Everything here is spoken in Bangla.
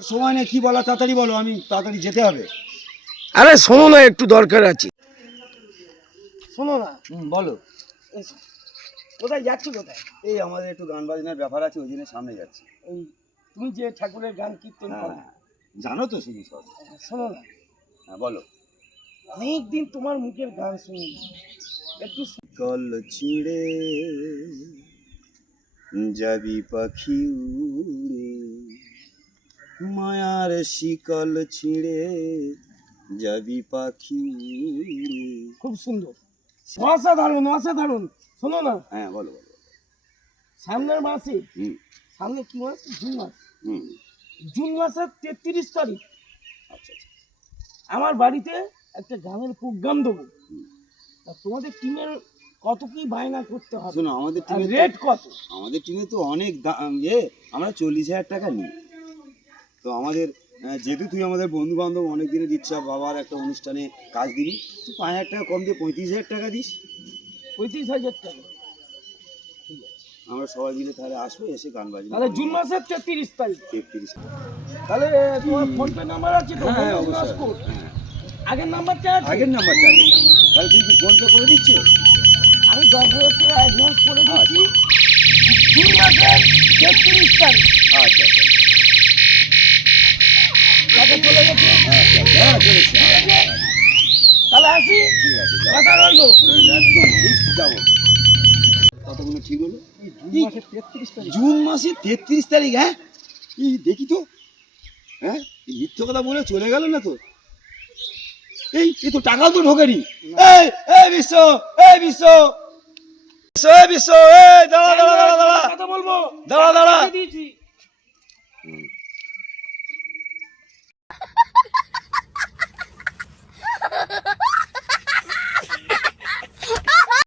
সময় নেই, কি বলা তাড়াতাড়ি বলো, আমি তাড়াতাড়ি যেতে হবে। আরে শোনো না, একটু দরকার আছে। শোনো না, বলো। কোথায় যাচ্ছ? কোথায়? এই আমাদের একটু গান বাজনার ব্যাপার আছে, ওই জন্য সামনে যাচ্ছি। এই তুমি যে ঠাকুরের গান কীর্তন করো, হ্যাঁ, জানো তো শুনি সব। শোনো না, হ্যাঁ বলো। অনেকদিন তোমার মুখের গান শুনি, একটু কল ছিঁড়ে যাবি পাখি উড়ে, মায়ার শিকল ছিঁড়ে যাবি পাখি উড়ে। খুব সুন্দর, অসাধারণ অসাধারণ। শোনো না, হ্যাঁ বলো বলো। সামনের মাসে, হুম সামনে কি মাস? জুন মাস। হুম। জুন মাসের 33 তারিখ আচ্ছা আচ্ছা। আমার বাড়িতে একটা গানের প্রোগ্রাম দেবো। তা তোমাদের টিমের কত কি বায়না করতে হবে? শোনো, আমাদের আর টিমে রেট কত? আমাদের টিমে তো অনেক আমরা 40,000 টাকা নিই। তো আমাদের যেহেতু তুই আমাদের বন্ধু বান্ধব, অনেক দিনের ইচ্ছা, বাবার একটা অনুষ্ঠানে কাজ দিবি, তুই 5,000 টাকা কম দিয়ে 35,000 টাকা দিস। 35,000 টাকা। আমরা সবাই মিলে তাহলে আসবো, এসে গান বাজনা। তাহলে জুন মাসের 33 তারিখ। 33। তাহলে তোমার ফোনপে নাম্বার আছে তো? হ্যাঁ বন্ধু অবশ্যই। দিনাজপুর। হ্যাঁ, আগের নাম্বারটা আছে? আগের নাম্বারটা, আগের নাম্বার। তাহলে তুই কি ফোন পে করে দিচ্ছে? আমি 10,000 টাকা অ্যাডভান্স করে দিচ্ছি। জুন মাসের 33 তারিখ। আচ্ছা আচ্ছা। টাকা চলে গেছে। হ্যাঁ চলেছে। ঠিক আছে? তাহলে আসি। ঠিক আছে, যাও। কথা রইলো। একদম ফিক্সড যাবো। কতগুলো ঠিক হলো? জুন মাসের 33 তারিখ। জুন মাসে 33 তারিখ? হ্যাঁ, এই দেখি তো। হ্যাঁ, এই মিথ্যে কথা বলে চলে গেল না তো? এই তো টাকাও তো ঢোকেনি। এই এই বিশ্ব, এই বিশ্ব, এই বিশ্ব, এই দাঁড়া দাঁড়া দাঁড়া দাঁড়া কথা বলবো। দাঁড়া দাঁড়া। দিয়েছি। হুম।